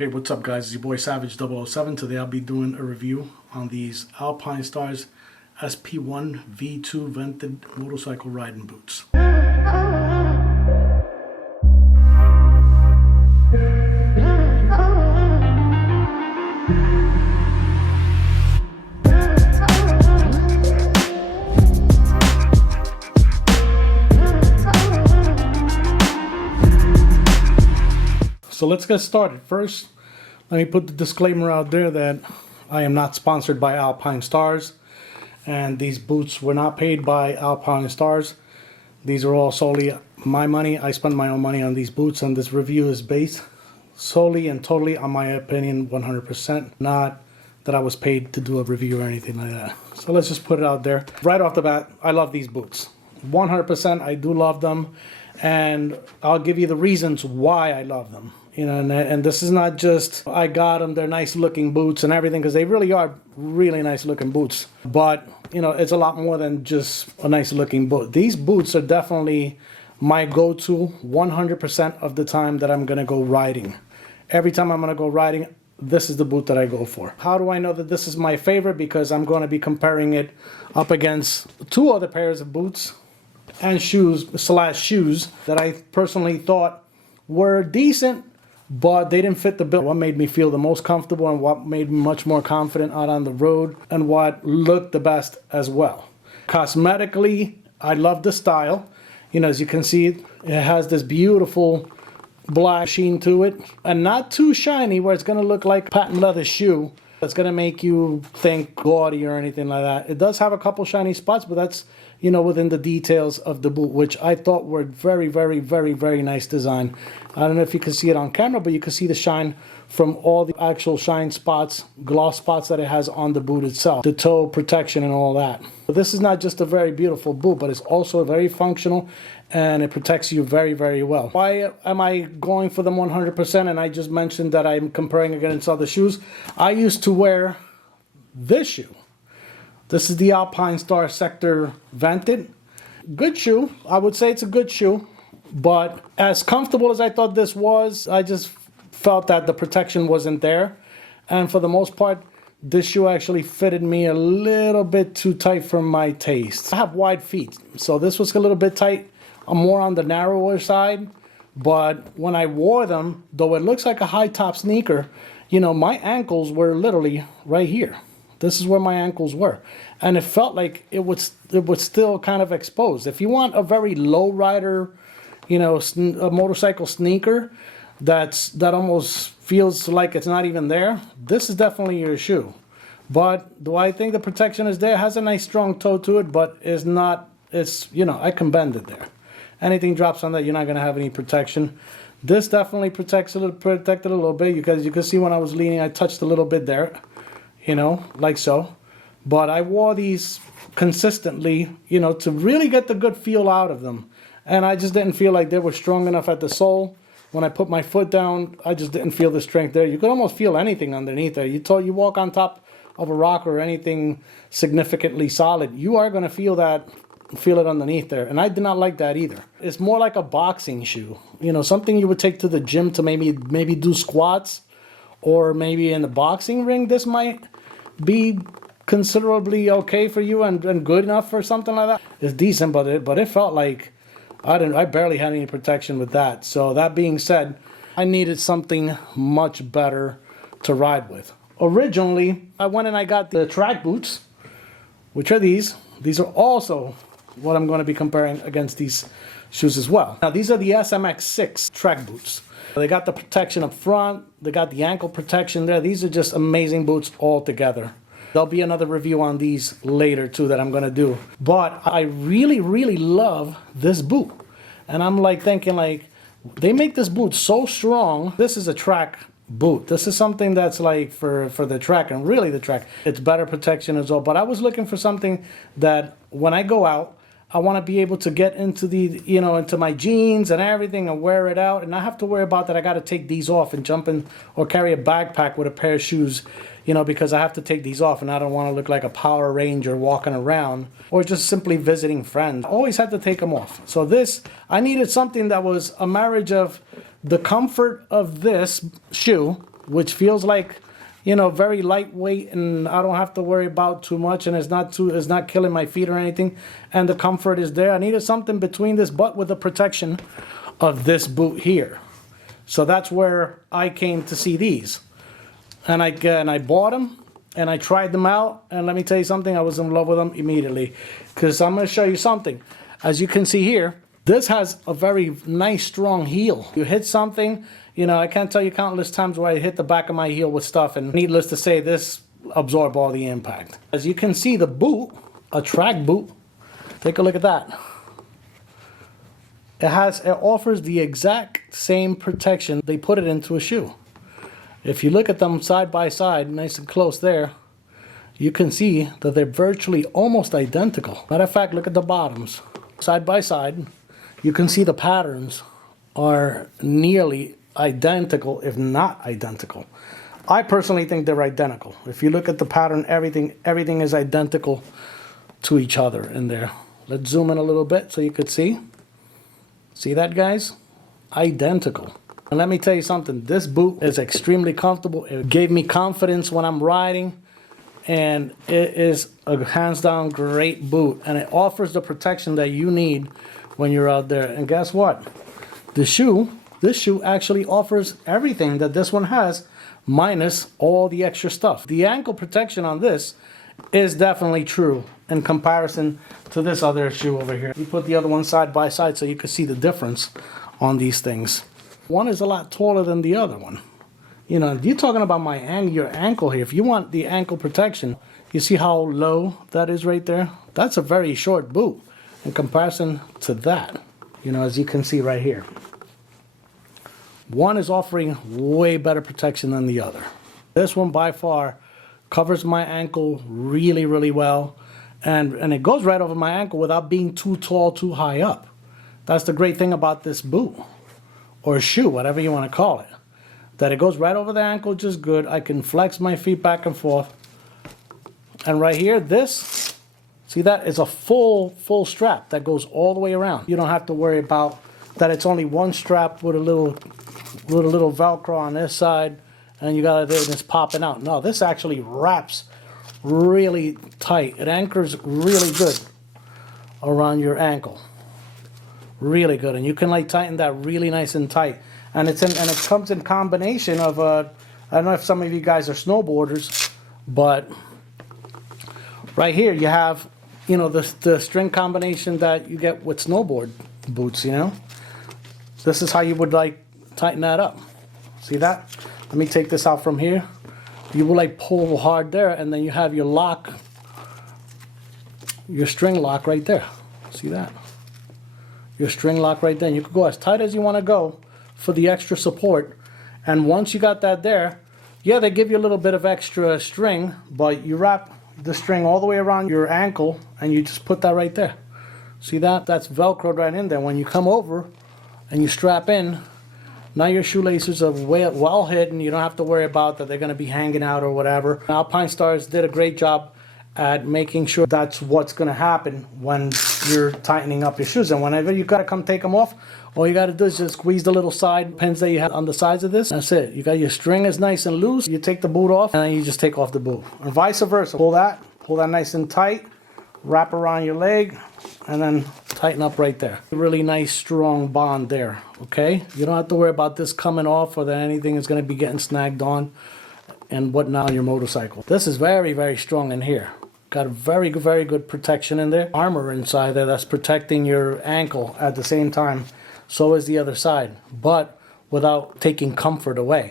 Hey, what's up guys? It's your boy Savage007. Today I'll be doing a review on these Alpinestars SP1 V2 vented motorcycle riding boots. So let's get started. First, let me put the disclaimer out there that I am not sponsored by Alpinestars, and these boots were not paid by Alpinestars. These are all solely my money. I spend my own money on these boots, and this review is based solely and totally on my opinion, 100%. Not that I was paid to do a review or anything like that. So let's just put it out there. Right off the bat, I love these boots. 100% I do love them, and I'll give you the reasons why I love them. You know, and this is not just I got them, they're nice looking boots and everything, because they really are really nice looking boots. But you know, it's a lot more than just a nice looking boot. These boots are definitely my go-to 100% of the time that I'm gonna go riding. Every time I'm gonna go riding, this is the boot that I go for. How do I know that this is my favorite? Because I'm going to be comparing it up against two other pairs of boots and shoes that I personally thought were decent, but they didn't fit the bill. What made me feel the most comfortable and what made me much more confident out on the road, and what looked the best as well. Cosmetically, I love the style. You know, as you can see, it has this beautiful black sheen to it, and not too shiny where it's going to look like a patent leather shoe. It's going to make you think gaudy or anything like that. It does have a couple shiny spots, but that's, you know, within the details of the boot, which I thought were very, very, very, very nice design. I don't know if you can see it on camera, but you can see the shine from all the actual shine spots, gloss spots that it has on the boot itself, the toe protection and all that. But this is not just a very beautiful boot, but it's also very functional, and it protects you very, very well. Why am I going for them 100%? And I just mentioned that I'm comparing against other shoes. I used to wear this shoe. This is the Alpinestars SeKtor Vented. Good shoe. I would say it's a good shoe. But as comfortable as I thought this was, I just felt that the protection wasn't there. And for the most part, this shoe actually fitted me a little bit too tight for my taste. I have wide feet, so this was a little bit tight. I'm more on the narrower side. But when I wore them, though it looks like a high top sneaker, you know, my ankles were literally right here. This is where my ankles were. And it felt like it was still kind of exposed. If you want a very low rider, you know, a motorcycle sneaker that almost feels like it's not even there, this is definitely your shoe. But do I think the protection is there? It has a nice strong toe to it, but it's not, you know, I can bend it there. Anything drops on that, you're not going to have any protection. This definitely protected a little bit, because you can see when I was leaning, I touched a little bit there. You know, like so. But I wore these consistently, you know, to really get the good feel out of them. And I just didn't feel like they were strong enough at the sole. When I put my foot down, I just didn't feel the strength there. You could almost feel anything underneath there. You walk on top of a rock or anything significantly solid, you are going to feel it underneath there. And I did not like that either. It's more like a boxing shoe. You know, something you would take to the gym to maybe do squats. Or maybe in the boxing ring, this might be considerably okay for you and good enough for something like that. It's decent, but it felt like I barely had any protection with that. So that being said, I needed something much better to ride with. Originally, I went and I got the track boots, which are these. These are also what I'm going to be comparing against these shoes as well. Now, these are the SMX6 track boots. They got the protection up front, they got the ankle protection there. These are just amazing boots all together. There'll be another review on these later too that I'm gonna do. But I really, really love this boot. And I'm like thinking, like, they make this boot so strong. This is a track boot. This is something that's like for the track, and really the track. It's better protection as well. But I was looking for something that when I go out, I want to be able to get into into my jeans and everything and wear it out, and not have to worry about that I got to take these off and jump in or carry a backpack with a pair of shoes, you know, because I have to take these off and I don't want to look like a Power Ranger walking around or just simply visiting friends. I always had to take them off. So I needed something that was a marriage of the comfort of this shoe which feels like, you know, very lightweight, and I don't have to worry about too much, and it's not killing my feet or anything, and the comfort is there. I needed something between this but with the protection of this boot here. So that's where I came to see these. And I bought them, and I tried them out, and let me tell you something, I was in love with them immediately. Because I'm going to show you something. As you can see here, this has a very nice strong heel. You hit something, you know, I can't tell you countless times where I hit the back of my heel with stuff, and needless to say, this absorbed all the impact. As you can see, the boot, a track boot, take a look at that. It offers the exact same protection they put it into a shoe. If you look at them side by side, nice and close there, you can see that they're virtually almost identical. Matter of fact, look at the bottoms. Side by side, you can see the patterns are nearly identical, if not identical. I personally think they're identical. If you look at the pattern, everything is identical to each other in there. Let's zoom in a little bit so you could see. See that, guys? Identical. And let me tell you something, this boot is extremely comfortable. It gave me confidence when I'm riding, and it is a hands down great boot, and it offers the protection that you need when you're out there. And guess what? This shoe actually offers everything that this one has, minus all the extra stuff. The ankle protection on this is definitely true in comparison to this other shoe over here. We put the other one side by side so you can see the difference on these things. One is a lot taller than the other one. You know, you're talking about your ankle here. If you want the ankle protection, you see how low that is right there? That's a very short boot in comparison to that. You know, as you can see right here. One is offering way better protection than the other. This one by far covers my ankle really, really well. And it goes right over my ankle without being too tall, too high up. That's the great thing about this boot. Or shoe, whatever you want to call it. That it goes right over the ankle just good. I can flex my feet back and forth. And right here, this, see that? It's a full strap that goes all the way around. You don't have to worry about that it's only one strap with a little Velcro on this side, and you got this popping out. No, this actually wraps really tight. It anchors really good around your ankle. Really good, and you can like tighten that really nice and tight. And it comes in combination of I don't know if some of you guys are snowboarders, but right here you have, you know, the string combination that you get with snowboard boots. You know, this is how you would like tighten that up. See that? Let me take this out from here. You will like pull hard there, and then you have your lock, your string lock right there. See that? Your string lock right there. And you can go as tight as you want to go for the extra support. And once you got that there, yeah, they give you a little bit of extra string, but you wrap the string all the way around your ankle, and you just put that right there. See that? That's Velcroed right in there. When you come over and you strap in, now your shoelaces are well hidden. You don't have to worry about that they're going to be hanging out or whatever. Alpinestars did a great job at making sure that's what's going to happen when you're tightening up your shoes. And whenever you got to come take them off, all you got to do is just squeeze the little side pins that you have on the sides of this. That's it. You got your string is nice and loose. You take the boot off, and then you just take off the boot. And vice versa. Pull that nice and tight, wrap around your leg, and then tighten up right there. Really nice strong bond there, okay? You don't have to worry about this coming off or that anything is going to be getting snagged on and whatnot on your motorcycle. This is very, very strong in here. Got a very good protection in there. Armor inside there that's protecting your ankle at the same time. So is the other side, but without taking comfort away.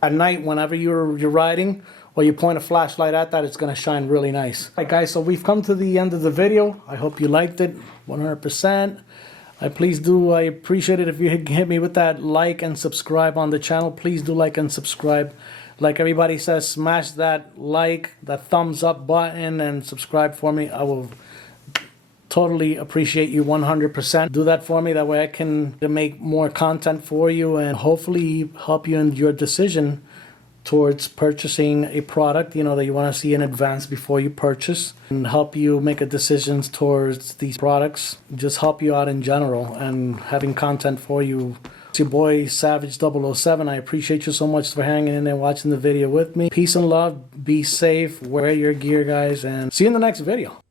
At night, whenever you're riding, or you point a flashlight at that, it's going to shine really nice. Alright guys, so we've come to the end of the video. I hope you liked it 100%. I appreciate it if you hit me with that like and subscribe on the channel. Please do like and subscribe. Like everybody says, smash that like, that thumbs up button, and subscribe for me. I will totally appreciate you 100%. Do that for me. That way I can make more content for you and hopefully help you in your decision towards purchasing a product, you know, that you want to see in advance before you purchase, and help you make a decision towards these products, just help you out in general and having content for you. It's your boy Savage007. I appreciate you so much for hanging in there watching the video with me. Peace and love, be safe, wear your gear guys, and see you in the next video.